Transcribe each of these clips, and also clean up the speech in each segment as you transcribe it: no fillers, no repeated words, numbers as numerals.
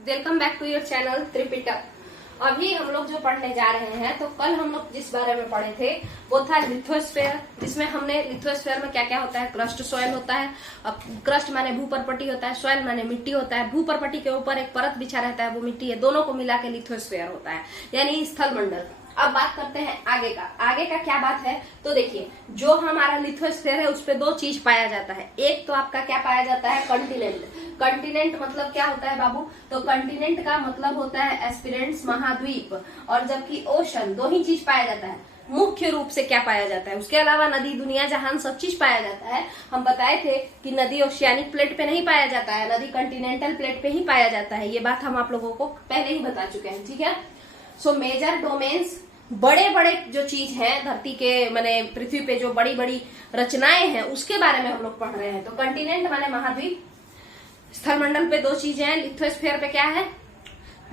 Welcome back to your channel Tripitak. अभी हम लोग जो पढ़ने जा रहे हैं, तो कल हम लोग जिस बारे में पढ़े थे वो था लिथोस्फेयर, जिसमें हमने लिथोस्फेयर में क्या क्या होता है, क्रस्ट सॉइल होता है। अब क्रस्ट माने भूपरपट्टी होता है, सॉइल माने मिट्टी होता है। भूपरपट्टी के ऊपर एक परत बिछा रहता है, वो मिट्टी है। दोनों को मिला के लिथोस्फेयर होता है, यानी स्थल मंडल। अब बात करते हैं आगे का। आगे का क्या बात है, तो देखिए जो हमारा लिथोस्फेयर है उस पे दो चीज पाया जाता है। एक तो आपका क्या पाया जाता है, कंटिनेंट। कंटिनेंट मतलब क्या होता है बाबू, तो कंटिनेंट का मतलब होता है एस्पिरेंट्स, महाद्वीप, और जबकि ओशन, दो ही चीज पाया जाता है। मुख्य रूप से क्या पाया जाता है, उसके अलावा नदी, दुनिया जहान सब चीज पाया जाता है। हम बताए थे कि नदी ओशियानिक प्लेट पे नहीं पाया जाता है, नदी कंटिनेंटल प्लेट पे ही पाया जाता है। ये बात हम आप लोगों को पहले ही बता चुके हैं, ठीक है। सो मेजर डोमेन्स, बड़े बड़े जो चीज है धरती के माने पृथ्वी पे जो बड़ी बड़ी रचनाएं हैं उसके बारे में हम लोग पढ़ रहे हैं। तो कंटिनेंट माने महाद्वीप, स्थलमंडल पे दो चीजें हैं। लिथोस्फेयर पे क्या है,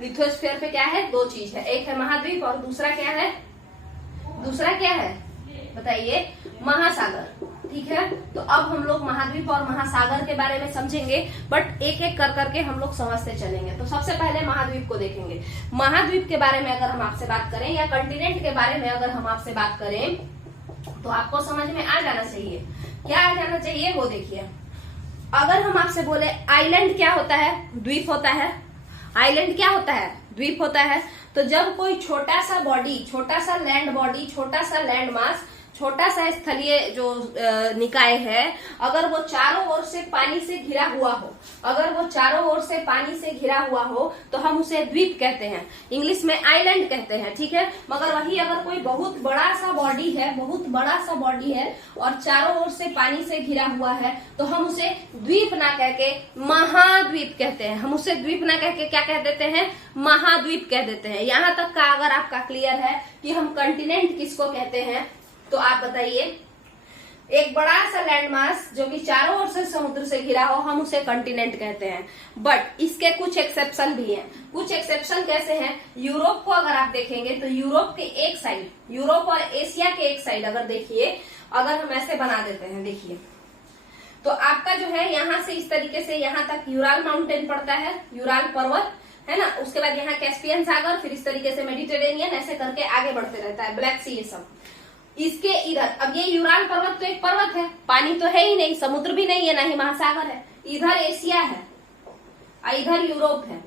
लिथोस्फेयर पे क्या है, दो चीज है। एक है महाद्वीप और दूसरा क्या है, दूसरा क्या है बताइए, महासागर, ठीक है। तो अब हम लोग महाद्वीप और महासागर के बारे में समझेंगे, बट एक एक कर करके हम लोग समझते चलेंगे। तो सबसे पहले महाद्वीप को देखेंगे। महाद्वीप के बारे में अगर हम आपसे बात करें या कंटिनेंट के बारे में अगर हम आपसे बात करें तो आपको समझ में आ जाना चाहिए। क्या आ जाना चाहिए वो देखिए। अगर हम आपसे बोले आइलैंड क्या होता है, द्वीप होता है। आइलैंड क्या होता है, द्वीप होता है। तो जब कोई छोटा सा बॉडी, छोटा सा लैंड बॉडी, छोटा सा लैंड मास, छोटा सा स्थलीय जो निकाय है, अगर वो चारों ओर से पानी से घिरा हुआ हो, अगर वो चारों ओर से पानी से घिरा हुआ हो तो हम उसे द्वीप कहते हैं, इंग्लिश में आइलैंड कहते हैं, ठीक है। मगर वही अगर कोई बहुत बड़ा सा बॉडी है, बहुत बड़ा सा बॉडी है और चारों ओर से पानी से घिरा हुआ है तो हम उसे द्वीप ना कह के महाद्वीप कहते हैं। हम उसे द्वीप ना कह के क्या कह देते हैं, महाद्वीप कह देते हैं। यहाँ तक का अगर आपका क्लियर है कि हम कंटिनेंट किसको कहते हैं, तो आप बताइए। एक बड़ा सा लैंडमास जो कि चारों ओर से समुद्र से घिरा हो, हम उसे कंटिनेंट कहते हैं। बट इसके कुछ एक्सेप्शन भी हैं। कुछ एक्सेप्शन कैसे हैं, यूरोप को अगर आप देखेंगे तो यूरोप के एक साइड, यूरोप और एशिया के एक साइड अगर देखिए, अगर हम ऐसे बना देते हैं, देखिए तो आपका जो है यहाँ से इस तरीके से यहाँ तक यूराल माउंटेन पड़ता है, यूराल पर्वत है ना। उसके बाद यहाँ कैस्पियन सागर, फिर इस तरीके से मेडिटेरेनियन, ऐसे करके आगे बढ़ते रहता है, ब्लैक सी, ये सब। इसके इधर, अब ये यूराल पर्वत तो एक पर्वत है, पानी तो है ही नहीं, समुद्र भी नहीं है, ना ही महासागर है। इधर एशिया है, इधर यूरोप है।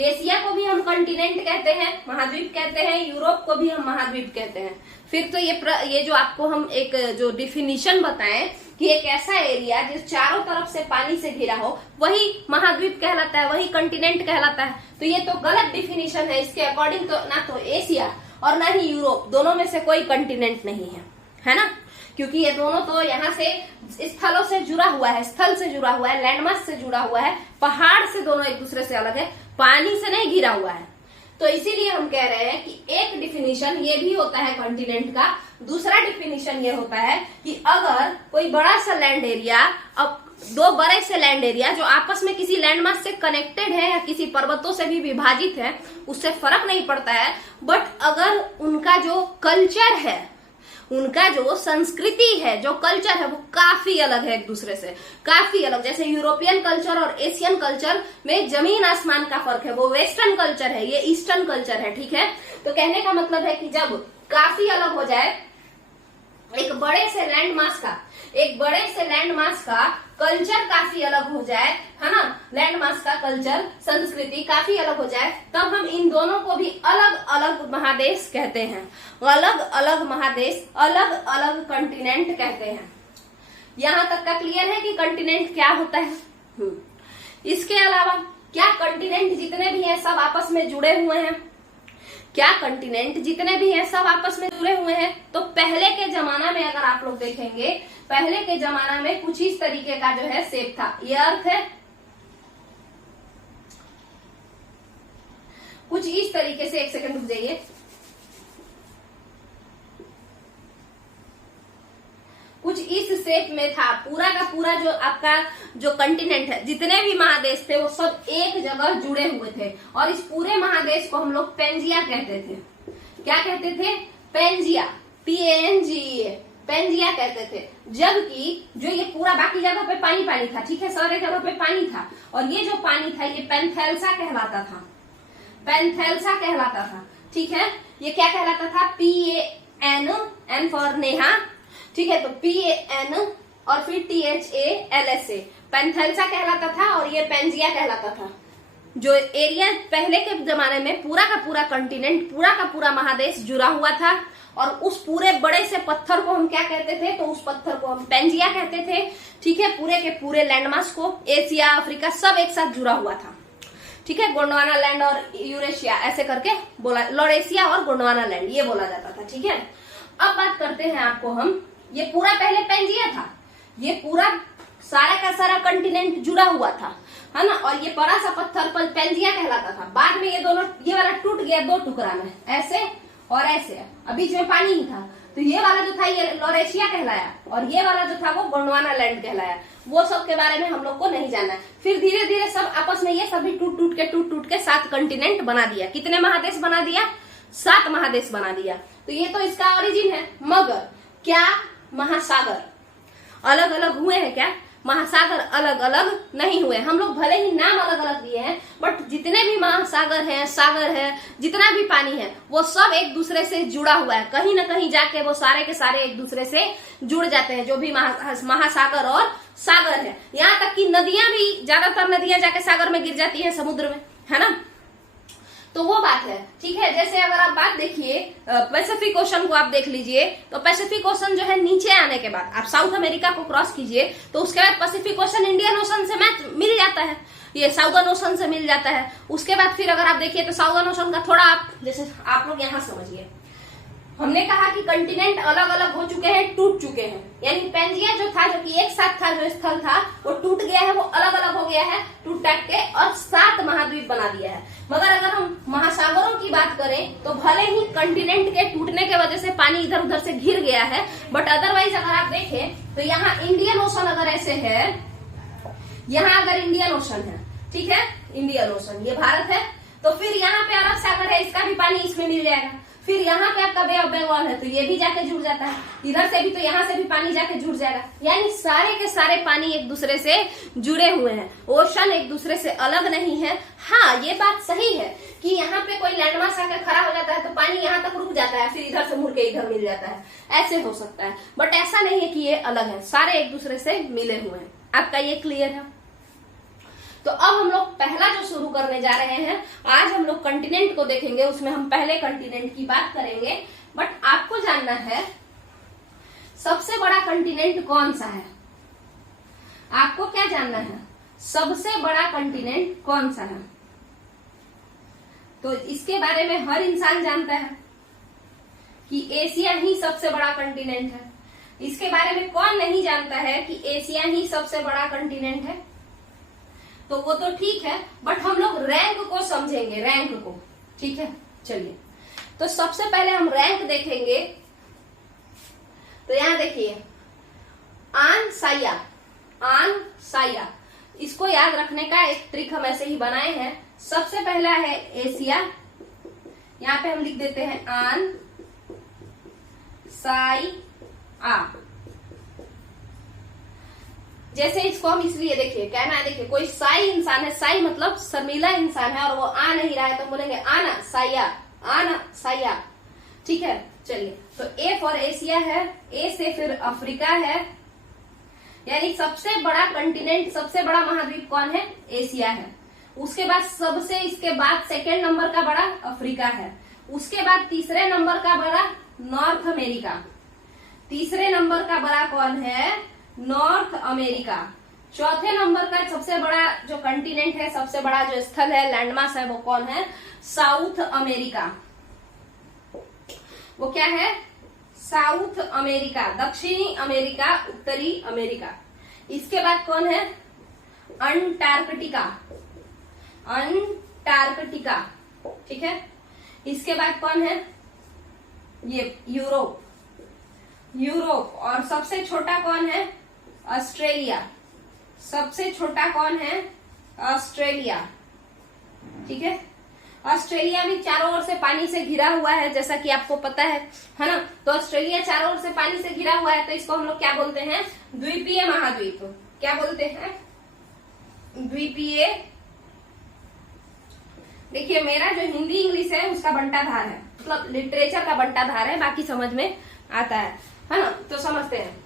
एशिया को भी हम कंटिनेंट कहते हैं, महाद्वीप कहते हैं, यूरोप को भी हम महाद्वीप कहते हैं। फिर तो ये जो आपको हम एक जो डिफिनीशन बताएं कि एक ऐसा एरिया जो चारों तरफ से पानी से घिरा हो वही महाद्वीप कहलाता है, वही कंटिनेंट कहलाता है। तो ये तो गलत डिफिनीशन है। इसके अकॉर्डिंग तो ना तो एशिया और ना ही यूरोप, दोनों में से कोई कंटिनेंट नहीं है, है ना। क्योंकि ये दोनों तो यहाँ से स्थलों से जुड़ा हुआ है, स्थल से जुड़ा हुआ है, लैंडमास से जुड़ा हुआ है, पहाड़ से दोनों एक दूसरे से अलग है, पानी से नहीं घिरा हुआ है। तो इसीलिए हम कह रहे हैं कि एक डिफिनीशन ये भी होता है कंटिनेंट का। दूसरा डिफिनीशन ये होता है कि अगर कोई बड़ा सा लैंड एरिया, अब दो बड़े से लैंड एरिया जो आपस में किसी लैंडमास से कनेक्टेड है या किसी पर्वतों से भी विभाजित है, उससे फर्क नहीं पड़ता है। बट अगर उनका जो कल्चर है, उनका जो संस्कृति है, जो कल्चर है, वो काफी अलग है एक दूसरे से, काफी अलग। जैसे यूरोपियन कल्चर और एशियन कल्चर में जमीन आसमान का फर्क है। वो वेस्टर्न कल्चर है, ये ईस्टर्न कल्चर है, ठीक है। तो कहने का मतलब है कि जब काफी अलग हो जाए, एक बड़े से लैंड मास का कल्चर काफी अलग हो जाए, है ना, लैंड मास का कल्चर, संस्कृति काफी अलग हो जाए, तब हम इन दोनों को भी अलग अलग महादेश कहते हैं। अलग अलग महादेश, अलग अलग कंटिनेंट कहते हैं। यहाँ तक का क्लियर है कि कंटिनेंट क्या होता है। इसके अलावा क्या कंटिनेंट जितने भी हैं सब आपस में जुड़े हुए हैं, क्या कंटिनेंट जितने भी हैं सब आपस में जुड़े हुए हैं। तो पहले के जमाना में अगर आप लोग देखेंगे, पहले के जमाना में कुछ इस तरीके का जो है शेप था। ये अर्थ है, कुछ इस तरीके से, एक सेकंड रुक जाइए, कुछ इस शेप में था। पूरा का पूरा जो आपका जो कंटिनेंट है, जितने भी महादेश थे वो सब एक जगह जुड़े हुए थे, और इस पूरे महादेश को हम लोग पेंजिया कहते थे। क्या कहते थे, पेंजिया, PANGEA, पेंजिया कहते थे। जबकि जो ये पूरा बाकी जगह पे पानी पानी था, ठीक है, सारे जगह पे पानी था, और ये जो पानी था ये पेंथेल्सा कहलाता था, पेंथेल्सा कहलाता था, ठीक है। ये क्या कहलाता था? PAN, N फॉर नेहा, ठीक है, तो PAN और फिर THALSA, पेंथेल्सा कहलाता था, और ये पेंजिया कहलाता था। जो एरिया पहले के जमाने में पूरा का पूरा कंटिनेंट, पूरा का पूरा महादेश जुड़ा हुआ था, और उस पूरे बड़े से पत्थर को हम क्या कहते थे? तो उस पत्थर को हम पेंजिया कहते थे, ठीक है। पूरे के पूरे लैंडमास को, एशिया, अफ्रीका सब एक साथ जुड़ा हुआ था, ठीक है। गोंडवाना लैंड और यूरेशिया ऐसे करके बोला, लॉरेशिया और गोंडवाना लैंड ये बोला जाता था, ठीक है। अब बात करते हैं आपको हम, ये पूरा पहले पेंजिया था, ये पूरा सारा का सारा कंटिनेंट जुड़ा हुआ था, है ना, और ये बड़ा सा पत्थर पर पेंजिया कहलाता था। बाद में ये दोनों, ये वाला टूट गया दो टुकड़ा में, ऐसे और ऐसे, अभी बीच में पानी ही था, तो ये वाला जो था ये लॉरेशिया कहलाया, और ये वाला जो था वो गोंडवाना लैंड कहलाया। वो सब के बारे में हम लोग को नहीं जानना है। फिर धीरे धीरे सब आपस में ये सभी टूट टूट के 7 कंटिनेंट बना दिया। कितने महादेश बना दिया? 7 महादेश बना दिया। तो ये तो इसका ओरिजिन है। मगर क्या महासागर अलग अलग हुए हैं क्या? महासागर अलग अलग नहीं हुए। हम लोग भले ही नाम अलग अलग दिए हैं, बट जितने भी महासागर हैं, सागर है, जितना भी पानी है, वो सब एक दूसरे से जुड़ा हुआ है। कहीं ना कहीं जाके वो सारे के सारे एक दूसरे से जुड़ जाते हैं, जो भी महासागर और सागर है। यहाँ तक कि नदियां भी, ज्यादातर नदियां जाके सागर में गिर जाती है, समुद्र में, है ना। तो वो बात है, ठीक है। जैसे अगर आप बात देखिए पैसिफिक ओशन को आप देख लीजिए, तो पैसिफिक ओशन जो है नीचे आने के बाद आप साउथ अमेरिका को क्रॉस कीजिए, तो उसके बाद पैसिफिक ओशन इंडियन ओशन से मिल जाता है, ये साउदर्न ओशन से मिल जाता है। उसके बाद फिर अगर आप देखिए तो साउदर्न ओशन का थोड़ा आप, जैसे आप लोग यहाँ समझिए, हमने कहा कि कंटिनेंट अलग अलग हो चुके हैं, टूट चुके हैं, यानी पेंजिया जो था, जो कि एक साथ था, जो स्थल था, वो टूट गया है, वो अलग अलग हो गया है, टूट टाट के, और 7 महाद्वीप बना दिया है। मगर अगर हम महासागरों की बात करें तो भले ही कंटिनेंट के टूटने के वजह से पानी इधर उधर से घिर गया है, बट अदरवाइज अगर आप देखें तो यहाँ इंडियन ओशन अगर ऐसे है, यहाँ अगर इंडियन ओशन है, ठीक है, इंडियन ओशन ये भारत है, तो फिर यहाँ पे अरब सागर है, इसका भी पानी इसमें मिल जाएगा। फिर यहाँ पे आपका बे ऑफ बंगाल है, तो ये भी जाके जुड़ जाता है, इधर से भी, तो यहाँ से भी पानी जाके जुड़ जाएगा। यानी सारे के सारे पानी एक दूसरे से जुड़े हुए हैं, ओशन एक दूसरे से अलग नहीं है। हाँ, ये बात सही है कि यहाँ पे कोई लैंडमास आकर खड़ा हो जाता है तो पानी यहाँ तक रुक जाता है, फिर इधर से मुड़ के इधर मिल जाता है, ऐसे हो सकता है। बट ऐसा नहीं है कि ये अलग है, सारे एक दूसरे से मिले हुए हैं। आपका ये क्लियर है? तो अब हम लोग पहला जो शुरू करने जा रहे हैं, आज हम लोग कंटिनेंट को देखेंगे, उसमें हम पहले कंटिनेंट की बात करेंगे। बट आपको जानना है सबसे बड़ा कंटिनेंट कौन सा है। आपको क्या जानना है? सबसे बड़ा कंटिनेंट कौन सा है। तो इसके बारे में हर इंसान जानता है कि एशिया ही सबसे बड़ा कंटिनेंट है। इसके बारे में कौन नहीं जानता है कि एशिया ही सबसे बड़ा कंटिनेंट है? तो वो तो ठीक है, बट हम लोग रैंक को समझेंगे, रैंक को, ठीक है। चलिए, तो सबसे पहले हम रैंक देखेंगे। तो यहां देखिए, आन साया, इसको याद रखने का एक ट्रिक हम ऐसे ही बनाए हैं। सबसे पहला है एशिया, यहां पे हम लिख देते हैं आन साई आ। जैसे इसको हम इसलिए देखिए, कहना है, देखिए कोई साई इंसान है, साई मतलब शर्मीला इंसान है, और वो आ नहीं रहा है, तो बोलेंगे आना साया, ठीक है। चलिए, तो ए फॉर एशिया है, ए से फिर अफ्रीका है, यानी सबसे बड़ा कंटिनेंट, सबसे बड़ा महाद्वीप कौन है? एशिया है। उसके बाद सबसे, इसके बाद सेकेंड नंबर का बड़ा अफ्रीका है। उसके बाद तीसरे नंबर का बड़ा नॉर्थ अमेरिका। तीसरे नंबर का बड़ा कौन है? North America. चौथे नंबर का सबसे बड़ा जो कंटिनेंट है, सबसे बड़ा जो स्थल है, लैंडमास है, वो कौन है? South America. वो क्या है? साउथ अमेरिका, दक्षिणी अमेरिका, उत्तरी अमेरिका। इसके बाद कौन है? अंटार्कटिका, ठीक है। इसके बाद कौन है? ये यूरोप। और सबसे छोटा कौन है? ऑस्ट्रेलिया। सबसे छोटा कौन है? ऑस्ट्रेलिया, ठीक है। ऑस्ट्रेलिया भी चारों ओर से पानी से घिरा हुआ है, जैसा कि आपको पता है ना। तो ऑस्ट्रेलिया चारों ओर से पानी से घिरा हुआ है, तो इसको हम लोग क्या बोलते हैं? द्वीपीय महाद्वीप। क्या बोलते हैं? द्वीपीय। देखिए मेरा जो हिंदी इंग्लिश है उसका बंटाधार है, मतलब लिटरेचर का बंटाधार है, बाकी समझ में आता है ना। तो समझते हैं,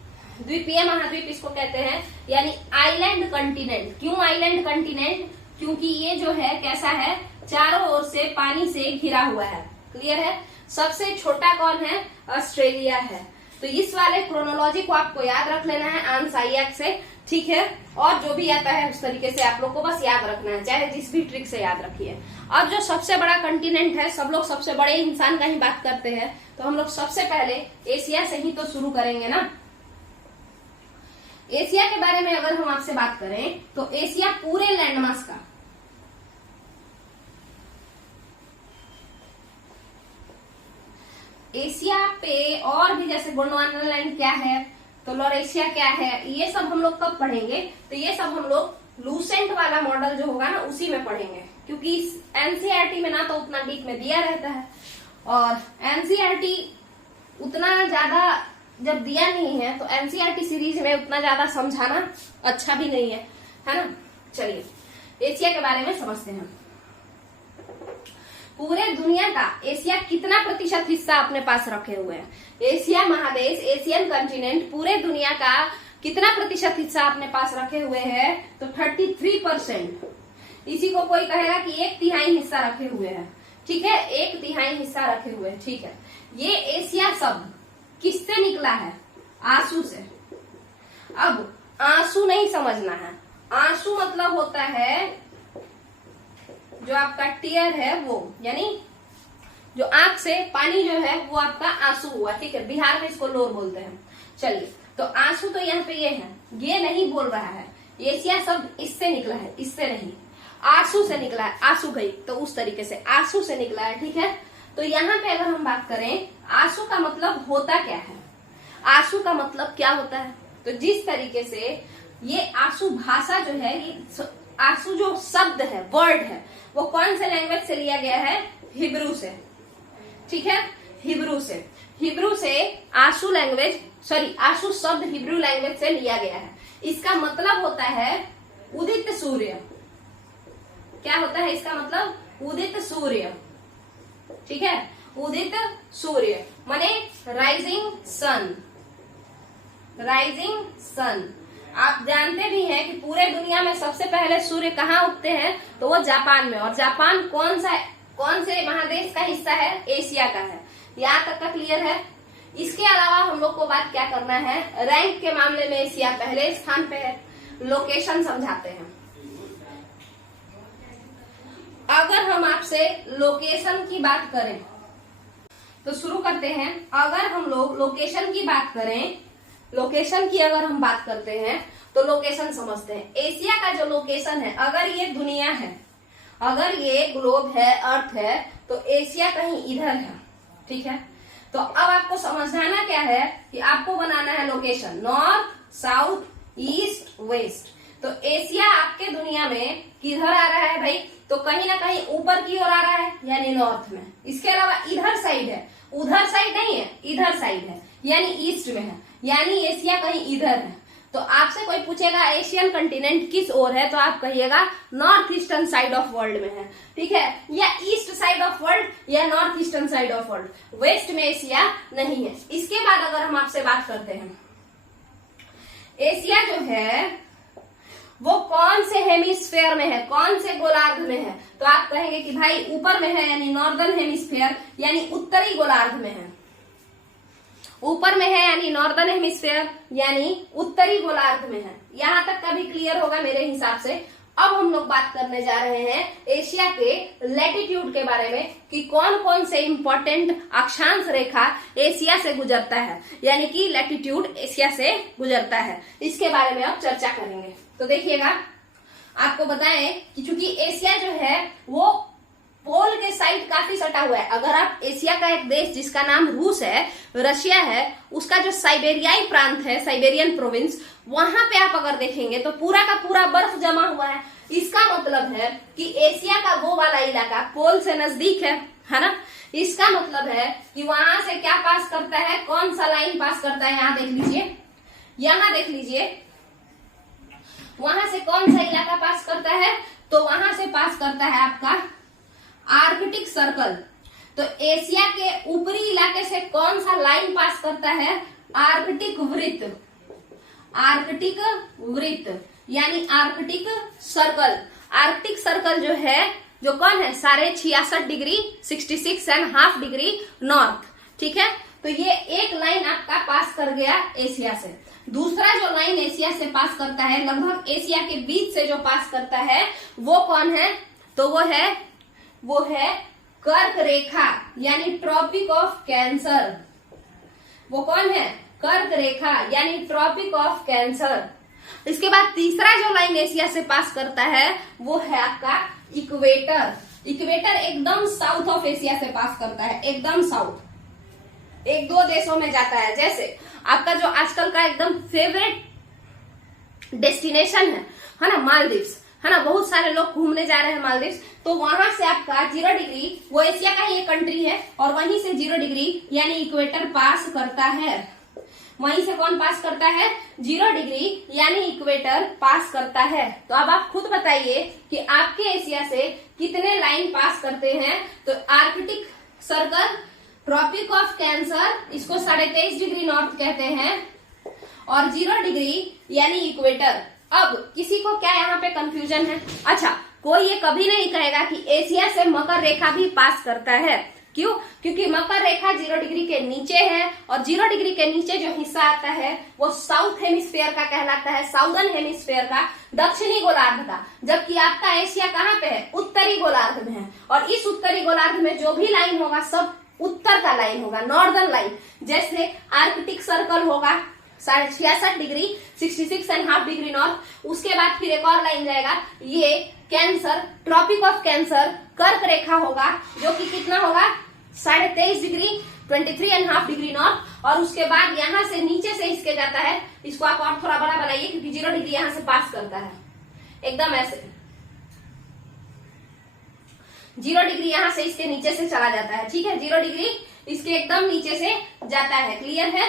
द्वीपीय महाद्वीप इसको कहते हैं, यानी आइलैंड कंटिनेंट। क्यों आइलैंड कंटिनेंट? क्योंकि ये जो है कैसा है? चारों ओर से पानी से घिरा हुआ है। क्लियर है? सबसे छोटा कौन है? ऑस्ट्रेलिया है। तो इस वाले क्रोनोलॉजी को आपको याद रख लेना है आंसाइक से, ठीक है। और जो भी आता है उस तरीके से आप लोग को बस याद रखना है, चाहे जिस भी ट्रिक से याद रखिए। अब जो सबसे बड़ा कंटिनेंट है, सब लोग सबसे बड़े इंसान का ही बात करते हैं, तो हम लोग सबसे पहले एशिया से ही तो शुरू करेंगे ना। एशिया के बारे में अगर हम आपसे बात करें तो एशिया पूरे लैंडमास का एशिया पे और भी जैसे गोंडवाना लैंड क्या है, तो लॉरेशिया क्या है, ये सब हम लोग कब पढ़ेंगे? तो ये सब हम लोग लूसेंट वाला मॉडल जो होगा ना उसी में पढ़ेंगे, क्योंकि एनसीईआरटी में ना तो उतना डीप में दिया रहता है, और एनसीईआरटी उतना ज्यादा जब दिया नहीं है तो एनसीईआरटी सीरीज में उतना ज्यादा समझाना अच्छा भी नहीं है ना। चलिए एशिया के बारे में समझते हैं। पूरे दुनिया का एशिया कितना प्रतिशत हिस्सा अपने पास रखे हुए हैं? एशिया महादेश, एशियन कंटिनेंट पूरे दुनिया का कितना प्रतिशत हिस्सा अपने पास रखे हुए हैं? तो 33%। इसी को कोई कहेगा कि 1/3 हिस्सा रखे हुए हैं, ठीक है, 1/3 हिस्सा रखे हुए हैं, ठीक है। ये एशिया शब्द किससे निकला है? आंसू से। अब आंसू नहीं समझना है, आंसू मतलब होता है जो आपका टीयर है वो, यानी जो आंख से पानी जो है वो आपका आंसू हुआ, ठीक है। बिहार में इसको लोर बोलते हैं। चलिए, तो आंसू तो यहाँ पे ये है, ये नहीं बोल रहा है। एशिया शब्द इससे निकला है, इससे नहीं, आंसू से निकला है। आंसू गई तो उस तरीके से आंसू से निकला है, ठीक है। तो यहाँ पे अगर हम बात करें आंसू का मतलब होता क्या है, आंसू का मतलब क्या होता है, तो जिस तरीके से ये आंसू भाषा जो है, ये आंसू जो शब्द है, वर्ड है, वो कौन से लैंग्वेज से लिया गया है? हिब्रू से, ठीक है, हिब्रू से। हिब्रू से आंसू लैंग्वेज, सॉरी आंसू शब्द हिब्रू लैंग्वेज से लिया गया है। इसका मतलब होता है उदित सूर्य। क्या होता है इसका मतलब? उदित सूर्य, ठीक है, उदित सूर्य माने राइजिंग सन, राइजिंग सन। आप जानते भी हैं कि पूरे दुनिया में सबसे पहले सूर्य कहाँ उगते हैं? तो वो जापान में। और जापान कौन से महादेश का हिस्सा है? एशिया का है। यहाँ तक का क्लियर है? इसके अलावा हम लोग को बात क्या करना है? रैंक के मामले में एशिया पहले स्थान पे है। लोकेशन समझाते हैं। अगर हम आपसे लोकेशन की बात करें तो शुरू करते हैं। अगर हम लोग लोकेशन की बात करें, लोकेशन की अगर हम बात करते हैं तो लोकेशन समझते हैं। एशिया का जो लोकेशन है, अगर ये दुनिया है, अगर ये ग्लोब है, अर्थ है, तो एशिया कहीं इधर है, ठीक है। तो अब आपको समझाना क्या है कि आपको बनाना है location north, south, east, west. तो एशिया आपके दुनिया में किधर आ रहा है भाई? तो कहीं ना कहीं ऊपर की ओर आ रहा है, यानी नॉर्थ में। इसके अलावा इधर साइड है, उधर साइड नहीं है, इधर साइड है, यानी ईस्ट में है, यानी एशिया कहीं इधर है। तो आपसे कोई पूछेगा एशियन कंटिनेंट किस ओर है, तो आप कहिएगा north eastern side of world में है, ठीक है, या ईस्ट साइड ऑफ वर्ल्ड या north eastern side of world. West में एशिया नहीं है। इसके बाद अगर हम आपसे बात करते हैं, एशिया जो है वो कौन से हेमिस्फेयर में है, कौन से गोलार्ध में है, तो आप कहेंगे कि भाई ऊपर में है, यानी नॉर्दर्न हेमिस्फेयर, यानी उत्तरी गोलार्ध में है। ऊपर में है यानी नॉर्दर्न हेमिस्फेयर, यानी उत्तरी गोलार्ध में है। यहाँ तक का भी क्लियर होगा मेरे हिसाब से। अब हम लोग बात करने जा रहे हैं एशिया के लैटिट्यूड के बारे में, कि कौन कौन से इंपॉर्टेंट अक्षांश रेखा एशिया से गुजरता है, यानी कि लैटिट्यूड एशिया से गुजरता है। इसके बारे में अब चर्चा करेंगे। तो देखिएगा, आपको बताएं कि चूंकि एशिया जो है वो पोल के साइड काफी सटा हुआ है। अगर आप एशिया का एक देश जिसका नाम रूस है, रशिया है, उसका जो साइबेरियाई प्रांत है, साइबेरियन प्रोविंस, वहां पे आप अगर देखेंगे तो पूरा का पूरा बर्फ जमा हुआ है। इसका मतलब है कि एशिया का वो वाला इलाका पोल से नजदीक है ना। इसका मतलब है कि वहां से क्या पास करता है, कौन सा लाइन पास करता है, यहाँ देख लीजिए, यहाँ देख लीजिए, वहां से कौन सा इलाका पास करता है, तो वहां से पास करता है आपका आर्कटिक सर्कल। तो एशिया के ऊपरी इलाके से कौन सा लाइन पास करता है, आर्कटिक वृत्त, आर्कटिक वृत्त यानी आर्कटिक सर्कल। आर्कटिक सर्कल जो है, जो कौन है, 66.5 डिग्री 66.5 डिग्री नॉर्थ, ठीक है। तो ये एक लाइन आपका पास कर गया एशिया से। दूसरा जो लाइन एशिया से पास करता है, लगभग एशिया के बीच से जो पास करता है, वो कौन है, तो वो है कर्क रेखा यानी ट्रॉपिक ऑफ कैंसर। वो कौन है, कर्क रेखा यानी ट्रॉपिक ऑफ कैंसर। इसके बाद तीसरा जो लाइन एशिया से पास करता है वो है आपका इक्वेटर। इक्वेटर एकदम साउथ ऑफ एशिया से पास करता है, एकदम साउथ। एक दो देशों में जाता है, जैसे आपका जो आजकल का एकदम फेवरेट डेस्टिनेशन है ना, मालदीव्स, है ना। बहुत सारे लोग घूमने जा रहे हैं मालदीव्स, तो वहां से आपका 0 डिग्री, वो एशिया का ही एक कंट्री है, और वहीं से 0 डिग्री यानी इक्वेटर पास करता है। वहीं से कौन पास करता है, 0 डिग्री यानी इक्वेटर पास करता है। तो अब आप खुद बताइए कि आपके एशिया से कितने लाइन पास करते हैं। तो Arctic Circle, Tropic of Cancer, इसको 23.5 डिग्री नॉर्थ कहते हैं, और 0 डिग्री यानी इक्वेटर। अब किसी को क्या यहाँ पे कंफ्यूजन है, अच्छा, कोई ये कभी नहीं कहेगा कि एशिया से मकर रेखा भी पास करता है। क्यों, क्योंकि मकर रेखा 0 डिग्री के नीचे है, और 0 डिग्री के नीचे जो हिस्सा आता है वो साउथ हेमिस्फीयर का कहलाता है, साउदर्न हेमिस्फीयर का, दक्षिणी गोलार्ध का। जबकि आपका एशिया कहाँ पे है, उत्तरी गोलार्ध में है, और इस उत्तरी गोलार्ध में जो भी लाइन होगा सब उत्तर का लाइन होगा, नॉर्दर्न लाइन। जैसे आर्कटिक सर्कल होगा 66.5 डिग्री 66.5 डिग्री नॉर्थ। उसके बाद फिर एक और लाइन जाएगा, ये कैंसर, ट्रॉपिक ऑफ कैंसर, कर्क रेखा होगा, जो कि कितना होगा, 23.5 डिग्री 23.5 डिग्री नॉर्थ। और उसके बाद यहाँ से नीचे से इसके जाता है, इसको आप और थोड़ा बड़ा बनाइए क्योंकि 0 डिग्री यहाँ से पास करता है, एकदम ऐसे 0 डिग्री यहाँ से इसके नीचे से चला जाता है, ठीक है। 0 डिग्री इसके एकदम नीचे से जाता है, क्लियर है।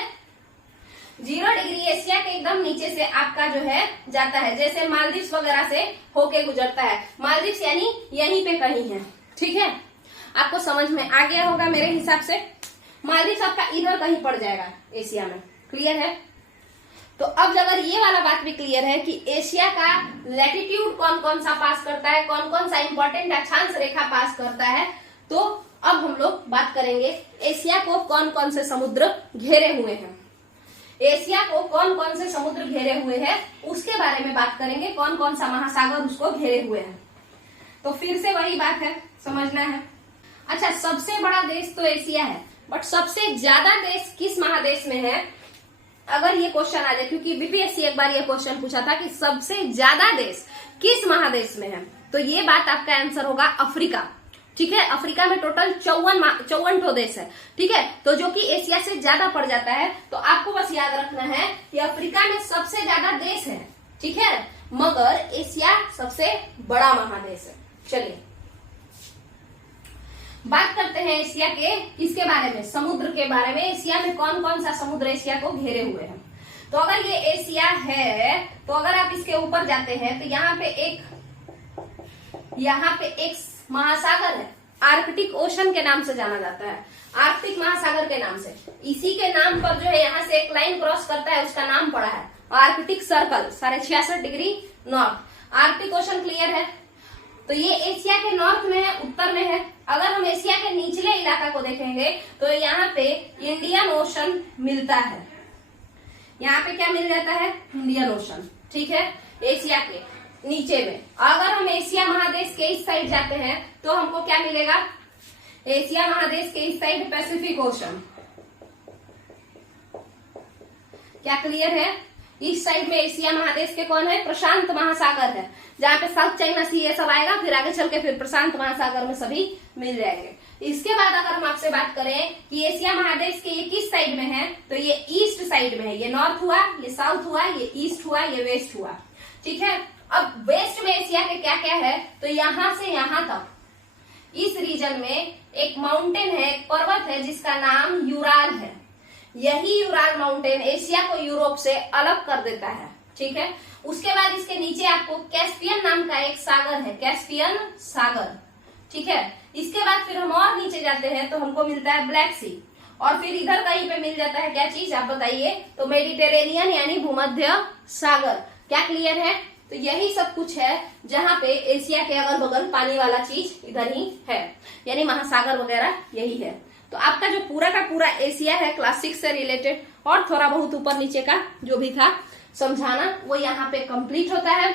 0 डिग्री एशिया के एकदम नीचे से आपका जो है जाता है, जैसे मालदीव्स वगैरह से होके गुजरता है। मालदीव्स यानी यहीं पे कहीं है, ठीक है। आपको समझ में आ गया होगा मेरे हिसाब से। मालदीव्स आपका इधर कहीं पड़ जाएगा एशिया में, क्लियर है। तो अब अगर ये वाला बात भी क्लियर है कि एशिया का लैटिट्यूड कौन कौन सा पास करता है, कौन कौन सा इंपॉर्टेंट अक्षांश रेखा पास करता है, तो अब हम लोग बात करेंगे एशिया को कौन कौन से समुद्र घेरे हुए हैं। एशिया को कौन कौन से समुद्र घेरे हुए हैं उसके बारे में बात करेंगे, कौन कौन सा महासागर उसको घेरे हुए हैं। तो फिर से वही बात है, समझना है। अच्छा, सबसे बड़ा देश तो एशिया है, बट सबसे ज्यादा देश किस महादेश में है, अगर ये क्वेश्चन आ जाए, क्योंकि बीपीएससी एक बार ये क्वेश्चन पूछा था कि सबसे ज्यादा देश किस महादेश में है, तो ये बात आपका आंसर होगा अफ्रीका, ठीक है। अफ्रीका में टोटल 54 देश है, ठीक है। तो जो कि एशिया से ज्यादा पड़ जाता है, तो आपको बस याद रखना है कि अफ्रीका में सबसे ज्यादा देश है, ठीक है, मगर एशिया सबसे बड़ा महादेश है। चलिए बात करते हैं एशिया के किसके बारे में, समुद्र के बारे में। एशिया में कौन कौन सा समुद्र एशिया को घेरे हुए हैं। तो अगर ये एशिया है, तो अगर आप इसके ऊपर जाते हैं तो यहाँ पे एक महासागर है, आर्कटिक ओशन के नाम से जाना जाता है, आर्कटिक महासागर के नाम से। इसी के नाम पर जो है यहाँ से एक लाइन क्रॉस करता है, उसका नाम पड़ा है Arctic circle, 66.5 degree north. Arctic ocean clear है। तो ये एशिया के नॉर्थ में है, उत्तर में है। अगर हम एशिया के निचले इलाका को देखेंगे तो यहाँ पे इंडियन ओशन मिलता है, यहाँ पे क्या मिल जाता है, इंडियन ओशन, ठीक है, एशिया के नीचे में। अगर हम एशिया महादेश के इस साइड जाते हैं तो हमको क्या मिलेगा, एशिया महादेश के इस साइड पैसिफिक ओशन, क्या क्लियर है। इस साइड में एशिया महादेश के कौन है, प्रशांत महासागर है, जहाँ पे साउथ चाइना सी ये सब आएगा, फिर आगे चल के फिर प्रशांत महासागर में सभी मिल जाएंगे। इसके बाद अगर हम आपसे बात करें कि एशिया महादेश के ये किस साइड में है, तो ये ईस्ट साइड में है। ये नॉर्थ हुआ, ये साउथ हुआ, ये ईस्ट हुआ, ये वेस्ट हुआ, ठीक है। अब वेस्ट में एशिया के क्या क्या है, तो यहां से यहां तक इस रीजन में एक माउंटेन है, एक पर्वत है जिसका नाम यूराल है। यही यूराल माउंटेन एशिया को यूरोप से अलग कर देता है, ठीक है। उसके बाद इसके नीचे आपको कैस्पियन नाम का एक सागर है, कैस्पियन सागर, ठीक है। इसके बाद फिर हम और नीचे जाते हैं तो हमको मिलता है ब्लैक सी, और फिर इधर कहीं पे मिल जाता है क्या चीज आप बताइए, तो मेडिटेरेनियन यानी भूमध्य सागर। क्या क्लियर है? तो यही सब कुछ है जहाँ पे एशिया के अगल बगल पानी वाला चीज इधर ही है, यानी महासागर वगैरह यही है। तो आपका जो पूरा का पूरा एशिया है क्लास 6 से रिलेटेड और थोड़ा बहुत ऊपर नीचे का जो भी था समझाना, वो यहाँ पे कंप्लीट होता है।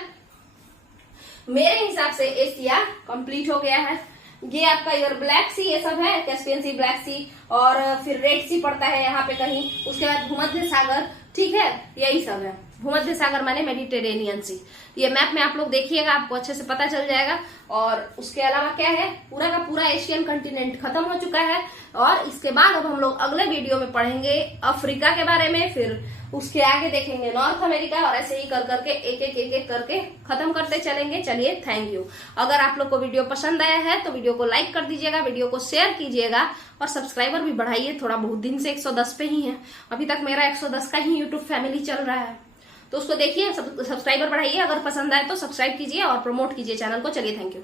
मेरे हिसाब से एशिया कंप्लीट हो गया है। ये आपका इधर ब्लैक सी ये सब है, कैस्पियन सी, ब्लैक सी, और फिर रेड सी पड़ता है यहाँ पे कहीं। उसके बाद भूमध्य सागर, ठीक है, यही सब है। भूमध्य सागर माने मेडिटेरेनियन सी। ये मैप में आप लोग देखिएगा, आपको अच्छे से पता चल जाएगा। और उसके अलावा क्या है, पूरा का पूरा एशियन कंटिनेंट खत्म हो चुका है। और इसके बाद अब हम लोग अगले वीडियो में पढ़ेंगे अफ्रीका के बारे में, फिर उसके आगे देखेंगे नॉर्थ अमेरिका, और ऐसे ही कर करके एक एक करके खत्म करते चलेंगे। चलिए, थैंक यू। अगर आप लोग को वीडियो पसंद आया है तो वीडियो को लाइक कर दीजिएगा, वीडियो को शेयर कीजिएगा, और सब्सक्राइबर भी बढ़ाइए। थोड़ा बहुत दिन से 110 पे ही है, अभी तक मेरा 110 का ही यूट्यूब फैमिली चल रहा है, तो उसको देखिए, सब्सक्राइबर बढ़ाइए। अगर पसंद आए तो सब्सक्राइब कीजिए और प्रमोट कीजिए चैनल को। चलिए, थैंक यू।